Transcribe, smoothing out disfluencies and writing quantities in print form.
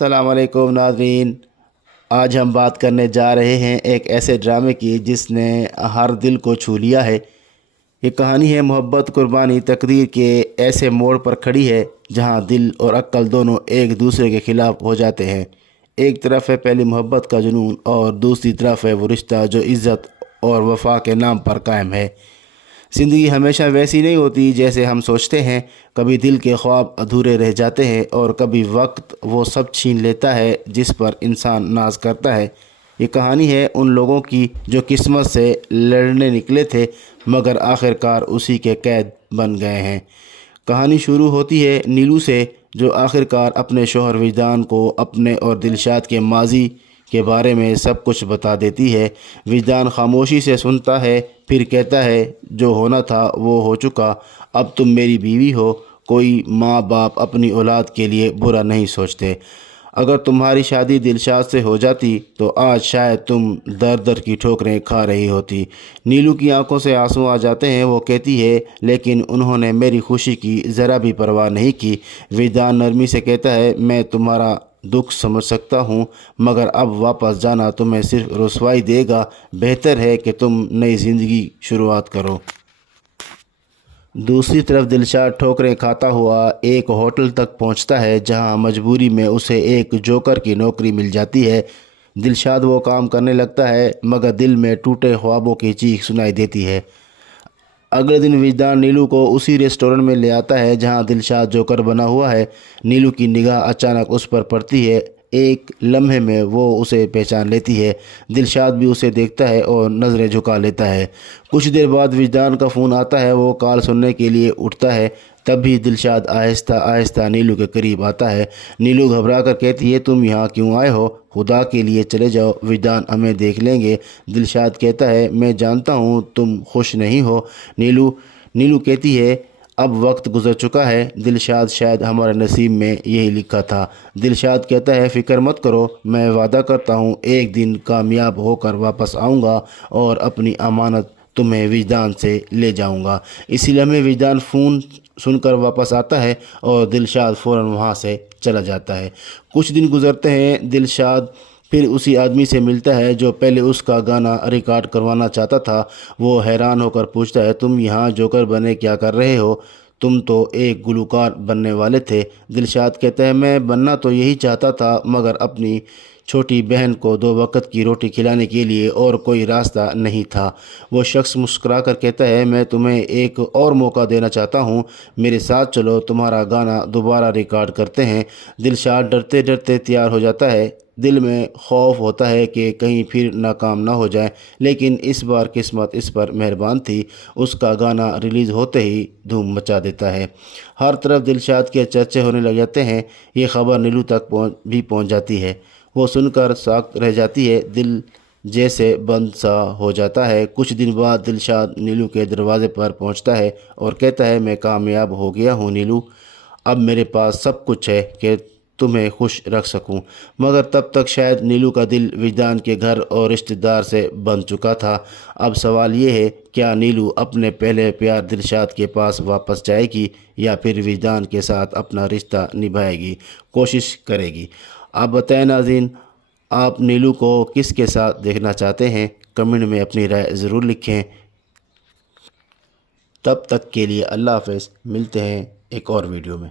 अस्सलाम वालेकुम नाज़रीन। आज हम बात करने जा रहे हैं एक ऐसे ड्रामे की जिसने हर दिल को छू लिया है। ये कहानी है मोहब्बत कुर्बानी तकदीर के ऐसे मोड़ पर खड़ी है जहां दिल और अक्ल दोनों एक दूसरे के ख़िलाफ़ हो जाते हैं। एक तरफ है पहली मोहब्बत का जुनून और दूसरी तरफ है वो रिश्ता जो इज़्ज़त और वफ़ा के नाम पर कायम है। ज़िंदगी हमेशा वैसी नहीं होती जैसे हम सोचते हैं। कभी दिल के ख्वाब अधूरे रह जाते हैं और कभी वक्त वो सब छीन लेता है जिस पर इंसान नाज करता है। ये कहानी है उन लोगों की जो किस्मत से लड़ने निकले थे मगर आखिरकार उसी के कैद बन गए हैं। कहानी शुरू होती है नीलू से, जो आखिरकार अपने शोहर विजदान को अपने और दिलशाद के माजी के बारे में सब कुछ बता देती है। विजदान खामोशी से सुनता है, फिर कहता है जो होना था वो हो चुका, अब तुम मेरी बीवी हो। कोई माँ बाप अपनी औलाद के लिए बुरा नहीं सोचते। अगर तुम्हारी शादी दिलशाद से हो जाती तो आज शायद तुम दर दर की ठोकरें खा रही होती। नीलू की आंखों से आंसू आ जाते हैं। वो कहती है लेकिन उन्होंने मेरी खुशी की ज़रा भी परवाह नहीं की। विजदान नरमी से कहता है मैं तुम्हारा दुख समझ सकता हूँ मगर अब वापस जाना तुम्हें सिर्फ रुसवाई देगा। बेहतर है कि तुम नई ज़िंदगी शुरुआत करो। दूसरी तरफ दिलशाद ठोकरें खाता हुआ एक होटल तक पहुंचता है जहां मजबूरी में उसे एक जोकर की नौकरी मिल जाती है। दिलशाद वो काम करने लगता है मगर दिल में टूटे ख्वाबों की चीख सुनाई देती है। अगले दिन विजदान नीलू को उसी रेस्टोरेंट में ले आता है जहां दिलशाद जोकर बना हुआ है। नीलू की निगाह अचानक उस पर पड़ती है। एक लम्हे में वो उसे पहचान लेती है। दिलशाद भी उसे देखता है और नज़रें झुका लेता है। कुछ देर बाद विजदान का फ़ोन आता है। वो कॉल सुनने के लिए उठता है। तभी दिलशाद आहिस्ता आहिस्ता नीलू के करीब आता है। नीलू घबरा कर कहती है तुम यहाँ क्यों आए हो? खुदा के लिए चले जाओ, विजदान हमें देख लेंगे। दिलशाद कहता है मैं जानता हूँ तुम खुश नहीं हो। नीलू कहती है अब वक्त गुजर चुका है दिलशाद, शायद हमारे नसीब में यही लिखा था। दिलशाद कहता है फ़िक्र मत करो, मैं वादा करता हूँ एक दिन कामयाब होकर वापस आऊँगा और अपनी अमानत तुम्हें विजदान से ले जाऊँगा। इसी लम्हे विजदान फ़ोन सुनकर वापस आता है और दिलशाद फ़ौरन वहाँ से चला जाता है। कुछ दिन गुजरते हैं। दिलशाद फिर उसी आदमी से मिलता है जो पहले उसका गाना रिकॉर्ड करवाना चाहता था। वो हैरान होकर पूछता है तुम यहाँ जोकर बने क्या कर रहे हो? तुम तो एक गुलकार बनने वाले थे। दिलशाद कहता है मैं बनना तो यही चाहता था मगर अपनी छोटी बहन को 2 वक्त की रोटी खिलाने के लिए और कोई रास्ता नहीं था। वो शख्स मुस्कुरा कर कहता है मैं तुम्हें एक और मौका देना चाहता हूँ, मेरे साथ चलो, तुम्हारा गाना दोबारा रिकॉर्ड करते हैं। दिलशाद डरते डरते तैयार हो जाता है। दिल में खौफ होता है कि कहीं फिर नाकाम ना हो जाए, लेकिन इस बार किस्मत इस पर मेहरबान थी। उसका गाना रिलीज़ होते ही धूम मचा देता है। हर तरफ दिलशाद के चर्चे होने लग जाते हैं। ये खबर नीलू तक पहुंच जाती है। वो सुनकर साख्त रह जाती है। दिल जैसे बंद सा हो जाता है। कुछ दिन बाद दिलशाद नीलू के दरवाज़े पर पहुंचता है और कहता है मैं कामयाब हो गया हूँ नीलू, अब मेरे पास सब कुछ है कि तुम्हें खुश रख सकूं। मगर तब तक शायद नीलू का दिल विजदान के घर और रिश्तेदार से बंध चुका था। अब सवाल ये है क्या नीलू अपने पहले प्यार दिलशाद के पास वापस जाएगी या फिर विजदान के साथ अपना रिश्ता निभाएगी, कोशिश करेगी? आप बताएं नाज़रीन, आप नीलू को किसके साथ देखना चाहते हैं? कमेंट में अपनी राय ज़रूर लिखें। तब तक के लिए अल्लाह हाफ़िज़। मिलते हैं एक और वीडियो में।